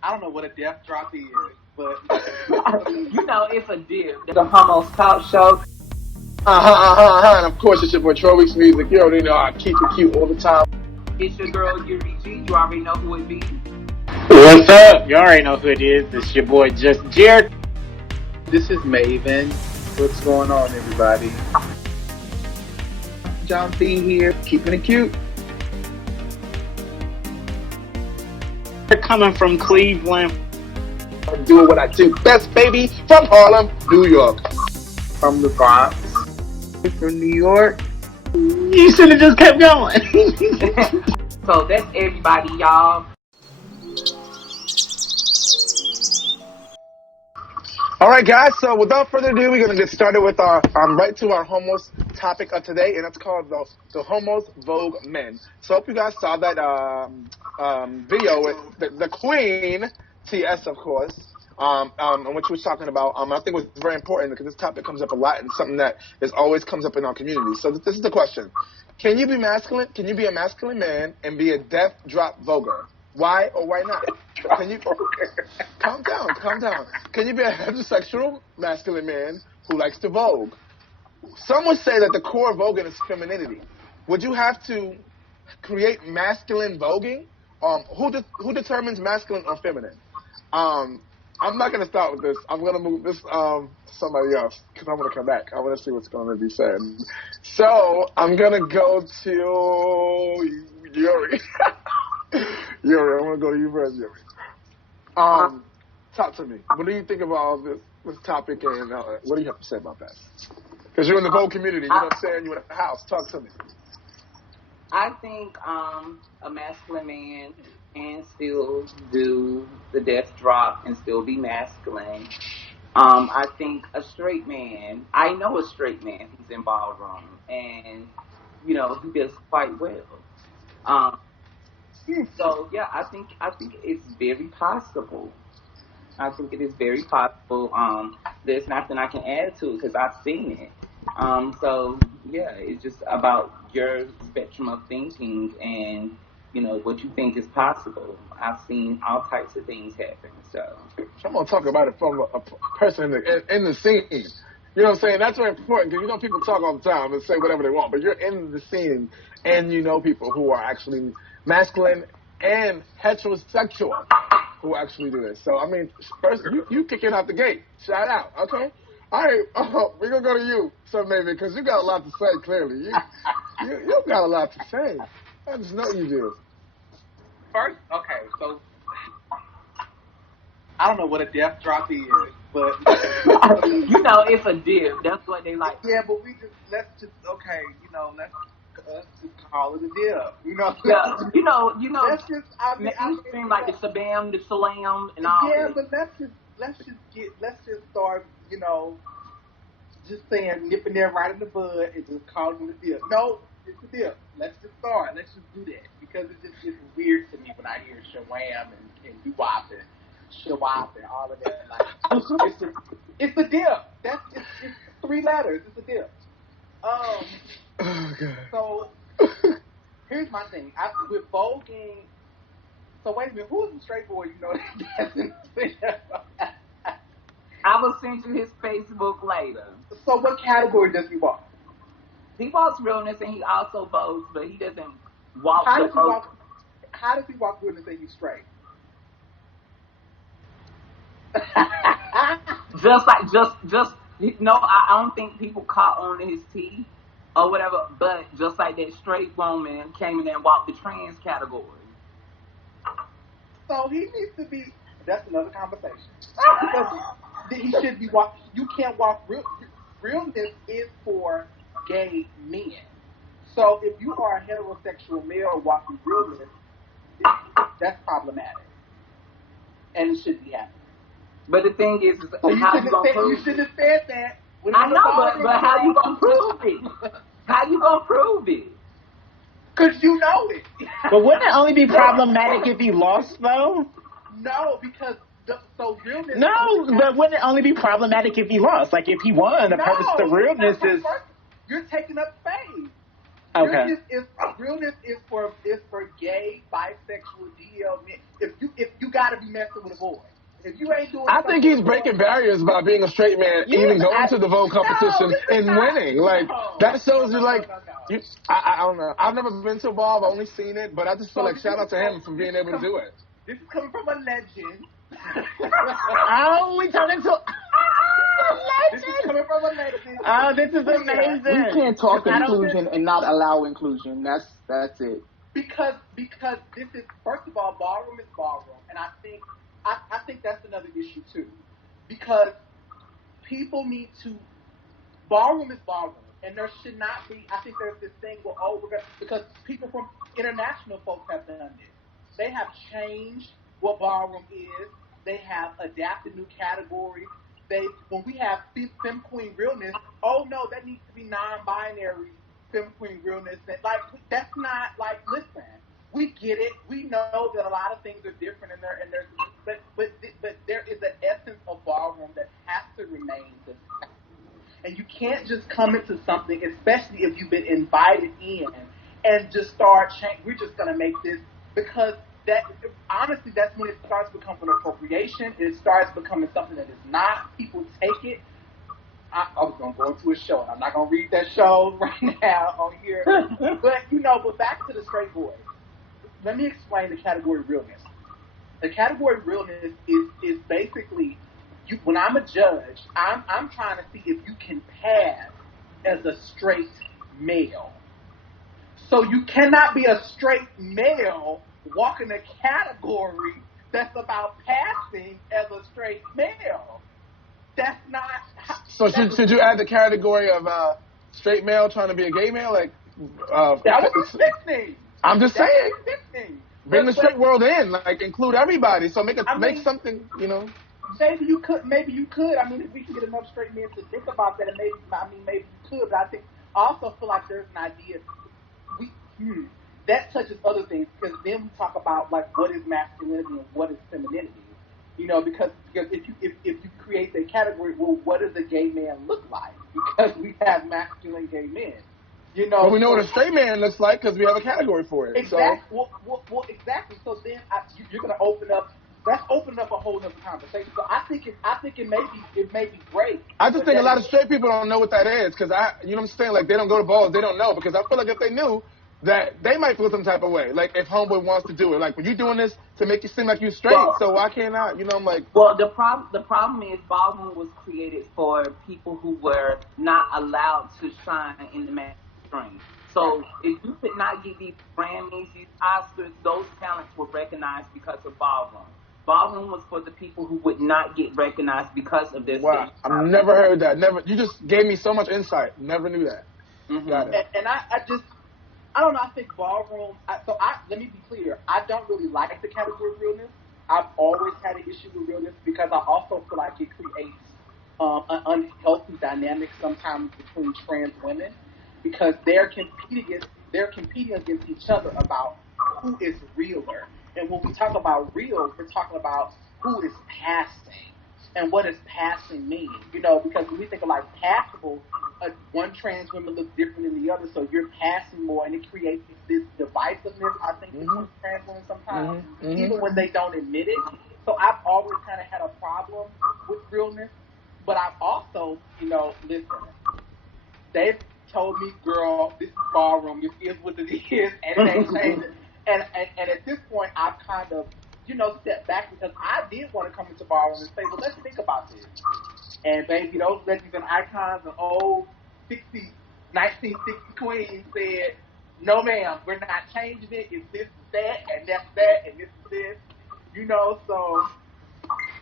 I don't know what a death drop is, but It's a dip. The Homos Talk Show. And of course, it's your boy Troy Weeks Music. You already know I keep it cute all the time. It's your girl Yuri G. You already know who it be. What's up? You already know who it is. It's your boy Just Jared. this is Maven. What's going on, everybody? John B here, keeping it cute. They're coming from Cleveland. I'm doing what I do best, baby, from Harlem, New York. From the Bronx. From New York. You should have just kept going. So that's everybody, y'all. All right, guys. So without further ado, we're gonna get started with our right to our homos topic of today, and it's called the homos Vogue men. So I hope you guys saw that video with the Queen TS, of course, and what she was talking about. I think it was very important because this topic comes up a lot and something that always comes up in our community. So this is the question: Can you be masculine? Can you be a masculine man and be a death drop voguer? Why or why not? Can you calm down? Can you be a heterosexual masculine man who likes to vogue? Some would say that the core of voguing is femininity. Would you have to create masculine voguing? Who determines masculine or feminine? I'm not going to start with this. I'm going to move this to somebody else because I'm going to come back. I want to see what's going to be said. So I'm going to go to Yuri. Yuri, I want to go to you first, Yuri. Talk to me. What do you think about all this topic, and what do you have to say about that? Because you're in the Vogue community, you know what I'm saying? You're in the house. Talk to me. I think a masculine man can still do the death drop and still be masculine. I think a straight man, I know a straight man who's in ballroom, and he does quite well. So yeah, I think it's very possible. I think it is very possible. There's nothing I can add to it because I've seen it. So yeah, it's just about your spectrum of thinking and what you think is possible. I've seen all types of things happen. So I'm gonna talk about it from a person in the scene. You know what I'm saying? That's very important because people talk all the time and say whatever they want, but you're in the scene and you know people who are actually masculine and heterosexual who actually do this. So I mean, first you kicking out the gate. Shout out, okay? All right, we're gonna go to you, so maybe because you got a lot to say. Clearly, you got a lot to say. I just know you do. First, okay, so I don't know what a death drop is, but it's a dip. That's what they like. yeah, but let's just call it a dip. Yeah, Let's just mainstream like the Shabam, the Salam, and all. Yeah, that. but let's just start, just saying nipping there right in the bud and just calling it a dip. No, it's a dip. Let's just start. Let's just do that because it's weird to me when I hear Shawam and Doo-Wop and Shawap and all of that. Like it's a dip. It's 3 letters. It's a dip. Oh God. So here's my thing. With voguing. So wait a minute. Who is the straight boy? That's in the I will send you his Facebook later. So what category does he walk? He walks realness and he also vogues, but he doesn't walk. How does he walk realness and he's straight? I don't think people caught on to his teeth or whatever, but just like that straight woman came in there and walked the trans category. So he needs to be. That's another conversation. Because he should be walk. You can't walk realness is for gay men. So if you are a heterosexual male walking realness, that's problematic, and it shouldn't be happening. But the thing is so how you gonna prove you should have said that. I know, but how you gonna prove it? How you gonna prove it? Because you know it. But wouldn't it only be problematic if he lost, though? No, because realness. No, but wouldn't it only be problematic if he lost? Like if he won, the purpose of realness is. You're taking up space. Okay. Realness is for gay, bisexual, DL men. If you got to be messing with a boy. If you ain't doing I stuff think with he's a boy, breaking barriers by being a straight man, even going to the Vogue competition this is and not. winning. Like, No, that shows no, you, no, no, like, no, no. you, I don't know. I've never been to a ball. I've only seen it, but I just feel So like shout out to him for being able to do it. This is coming from a legend. Oh, we turned into This is coming from a legend. Oh, this is amazing. We can't talk I don't- inclusion and not allow inclusion. That's it. Because this is, first of all, ballroom is ballroom, and I think that's another issue too, because people need to, ballroom is ballroom, and there should not be. I think there's this thing where because people from international folks have done this. They have changed what ballroom is. They have adapted new categories. When we have Femme Queen Realness, oh no, that needs to be non-binary Femme Queen Realness. Like, that's not, like, listen, we get it. We know that a lot of things are different in there, and but there is an essence of ballroom that has to remain the same. And you can't just come into something, especially if you've been invited in, and just start changing. We're just going to make this, because honestly, that's when it starts becoming appropriation. It starts becoming something that is not. People take it. I was going to go into a show, and I'm not going to read that show right now on here. But back to the straight boys. Let me explain the category realness. The category realness is basically, when I'm a judge, I'm trying to see if you can pass as a straight male. So you cannot be a straight male walking a category that's about passing as a straight male. That's not. So should you add the category of straight male trying to be a gay male? Like, that was fixing. I'm just saying. Bring the straight world in, like, include everybody. So make something, Maybe you could. I mean, if we can get enough straight men to think about that, and maybe you could. But I also feel like there's an idea. That touches other things, because then we talk about, like, what is masculinity and what is femininity. Because if you create that category, well, what does a gay man look like? Because we have masculine gay men. But we know what a straight man looks like because we have a category for it. Exactly. So. Exactly. So then you're going to open up. That's opening up a whole other conversation. So I think it may be great. I just think a lot of straight people don't know what that is, because you know what I'm saying? Like, they don't go to balls, they don't know, because I feel like if they knew, that they might feel some type of way. Like, if homeboy wants to do it, like, when you're doing this to make you seem like you straight, so why can't I? I'm like. Well, the problem is ballroom was created for people who were not allowed to shine in the mainstream. So if you could not get these Grammys, these Oscars, those talents were recognized because of ballroom. Ballroom was for the people who would not get recognized because of their Wow, I've never heard that. Never. You just gave me so much insight. Never knew that. Mm-hmm. Got it. And I don't know. I think ballroom. Let me be clear. I don't really like the category of realness. I've always had an issue with realness, because I also feel like it creates an unhealthy dynamic sometimes between trans women, because they're competing against each other about who is realer. And when we talk about real, we're talking about who is passing and what does passing mean. Because when we think of, like, passable, one trans woman looks different than the other, so you're passing more, and it creates this divisiveness, I think, between trans women sometimes, even when they don't admit it. So I've always kind of had a problem with realness, but I've also, listen, they've told me, girl, this is ballroom, this is what it is, and it ain't changing. And at this point, I've kind of, stepped back, because I did want to come into ballroom and say, well, let's think about this. And baby, those legends and icons and old 1960 queens said, no ma'am, we're not changing it. It's this is that, and that's that, and this is this. So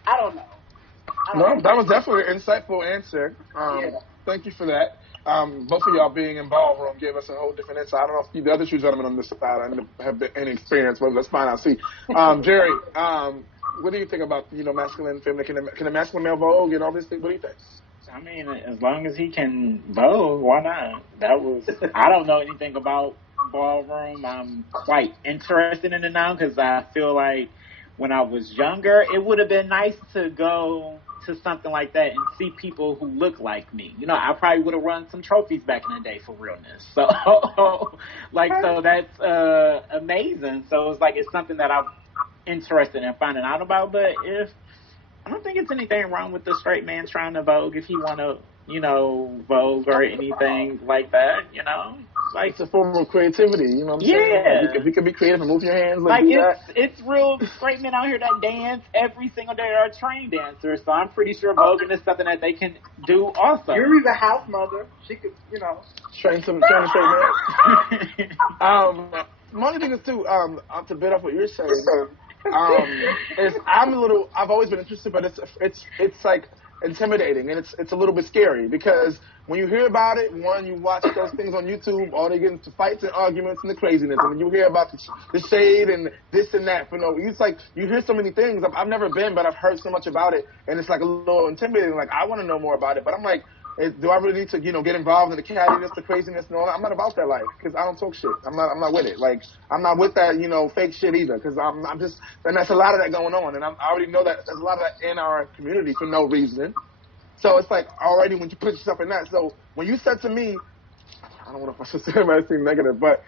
I don't know. That was definitely an insightful answer. Thank you for that. Both of y'all being in ballroom gave us a whole different insight. I don't know if the other two gentlemen on this side have any experience, but let's find out. See, Jerry, what do you think about, masculine, feminine? Can a masculine male vogue and all these things? What do you think? I mean, as long as he can vogue, why not? I don't know anything about ballroom. I'm quite interested in it now, because I feel like when I was younger, it would have been nice to go to something like that and see people who look like me. You know, I probably would have run some trophies back in the day for Realness. So, so that's amazing. So it's like it's something that I'm interested in finding out about. But I don't think it's anything wrong with the straight man trying to Vogue if he want to, Vogue or anything like that, Like, it's a form of creativity, you know what I'm saying? Like, if you can be creative and move your hands, it's real straight men out here that dance every single day are trained dancers, so I'm pretty sure voguing is something that they can do also. Yuri's a house mother. She could, train straight men. One of the things too, to bit off what you're saying, is I've always been interested, but it's like intimidating, and it's a little bit scary because when you hear about it, one, you watch those things on YouTube, all they get into fights and arguments and the craziness, and then you hear about the shade and this and that. It's like you hear so many things. I've never been, but I've heard so much about it, and it's like a little intimidating. Like, I want to know more about it, but I'm like, do I really need to, get involved in the cattiness, the craziness, and all that? I'm not about that life because I don't talk shit. I'm not with it. Like, I'm not with that, fake shit either because I'm just, and that's a lot of that going on, and I already know that there's a lot of that in our community for no reason. So it's like already when you put yourself in that. So when you said to me, I don't know if I should say anything negative, but